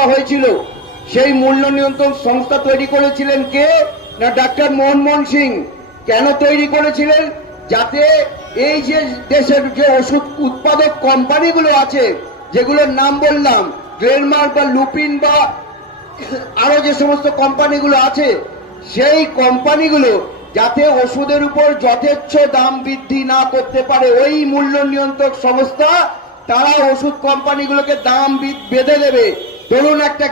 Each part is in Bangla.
করা হয়েছিল সেই মূল্য নিয়ন্ত্রণ সংস্থা তৈরি করেছিলেন কে? না ডাক্তার মনমোহন সিং। কেন তৈরি করেছিলেন? যাতে এই যে দেশের যে ওষুধ উৎপাদক কোম্পানিগুলো আছে, যেগুলোর নাম বললাম, গ্লেনমার্ক বা লুপিন বা আরো যে সমস্ত কোম্পানিগুলো আছে, সেই কোম্পানিগুলো যাতে ওষুধের উপর যথেচ্ছ দাম বৃদ্ধি না করতে পারে, ওই মূল্য নিয়ন্ত্রক সংস্থা তারা ওষুধ কোম্পানিগুলোকে দাম বেঁধে দেবে। ধরুন একটা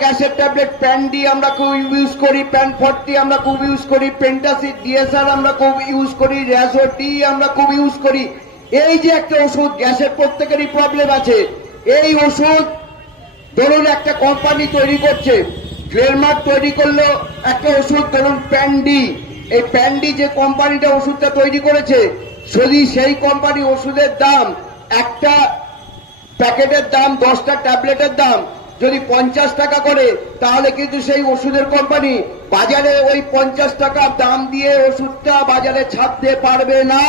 গ্যাসের ট্যাবলেট প্যান্ডি আমরা খুব ইউজ করি, প্যান40 আমরা খুব ইউজ করি, পেন্টাসিড ডিএসআর আমরা খুব ইউজ করি, র্যাজোটি আমরা খুব ইউজ করি। এই যে একটা ওষুধ, গ্যাসের প্রত্যেকেরই প্রবলেম আছে, এই ওষুধ ধরুন একটা কোম্পানি তৈরি করছে, গ্লেনমার্ক তৈরি করলো একটা ওষুধ, ধরুন প্যান্ডি। এই প্যান্ডি যে কোম্পানিটা ওষুধটা তৈরি করেছে, যদি সেই কোম্পানি ওষুধের দাম, একটা প্যাকেটের দাম, 10টা ট্যাবলেটের দাম যদি 50 টাকা করে, তাহলে কিন্তু সেই ওষুধের কোম্পানি বাজারে ওই 50 টাকা দাম দিয়ে ওষুধটা বাজারে ছাড়তে পারবে না।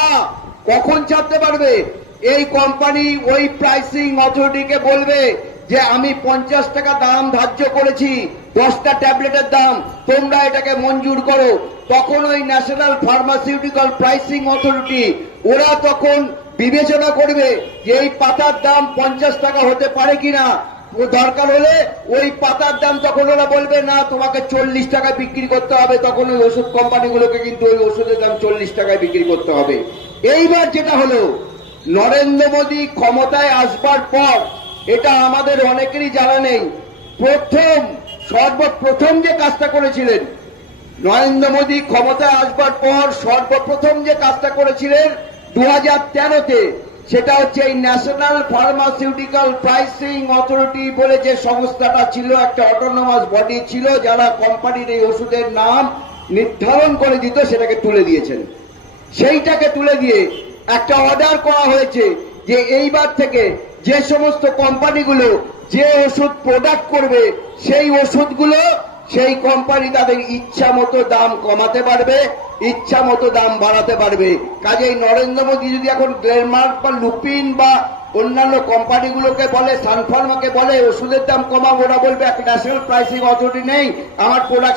কখন ছাড়তে পারবে? এই কোম্পানি ওই প্রাইসিং অথরিটিকে বলবে যে আমি 50 টাকা দাম ধার্য করেছি 10টা ট্যাবলেটের দাম, তোমরা এটাকে মঞ্জুর করো। তখন ওই ন্যাশনাল ফার্মাসিউটিক্যাল প্রাইসিং অথরিটি ওরা তখন বিবেচনা করবে যে এই পাতার দাম 50 টাকা হতে পারে কিনা। দরকার হলে ওই পাতার দাম তখন ওরা বলবে না, তোমাকে 40 টাকায় বিক্রি করতে হবে। তখন ওই ওষুধ কোম্পানিগুলোকে কিন্তু ওই ওষুধের দাম 40 টাকায় বিক্রি করতে হবে। এইবার যেটা হলো, নরেন্দ্র মোদী ক্ষমতায় আসবার পর, এটা আমাদের অনেকেরই জানা নেই, সর্বপ্রথম যে কাজটা করেছিলেন নরেন্দ্র মোদী ক্ষমতায় আসবার পর, সর্বপ্রথম যে কাজটা করেছিলেন 2013-তে, সেটা হচ্ছে এই ন্যাশনাল ফার্মাসিউটিক্যাল প্রাইসিং অথরিটি বলে যে সংস্থাটা ছিল, একটা অটোনমাস বডি ছিল, যারা কোম্পানির এই ওষুধের নাম নির্ধারণ করে দিত, সেটাকে তুলে দিয়েছেন। সেইটাকে তুলে দিয়ে একটা অর্ডার করা হয়েছে যে এইবার থেকে যে সমস্ত কোম্পানিগুলো যে ওষুধ প্রোডাক্ট করবে, সেই ওষুধগুলো সেই কোম্পানি তাদের ইচ্ছা মতো দাম কমাতে পারবে, ইচ্ছা মতো দাম বাড়াতে পারবে। কাজেই নরেন্দ্র মোদী যদি এখন গ্লেনমার্ক বা লুপিন বা অন্যান্য কোম্পানিগুলোকে বলে, সানফার্মাকে বলে ওষুধের দাম কমাবো, ওরা বলবে একটা ন্যাশনাল প্রাইসিং অথরিটি নেই, আমার প্রোডাক্ট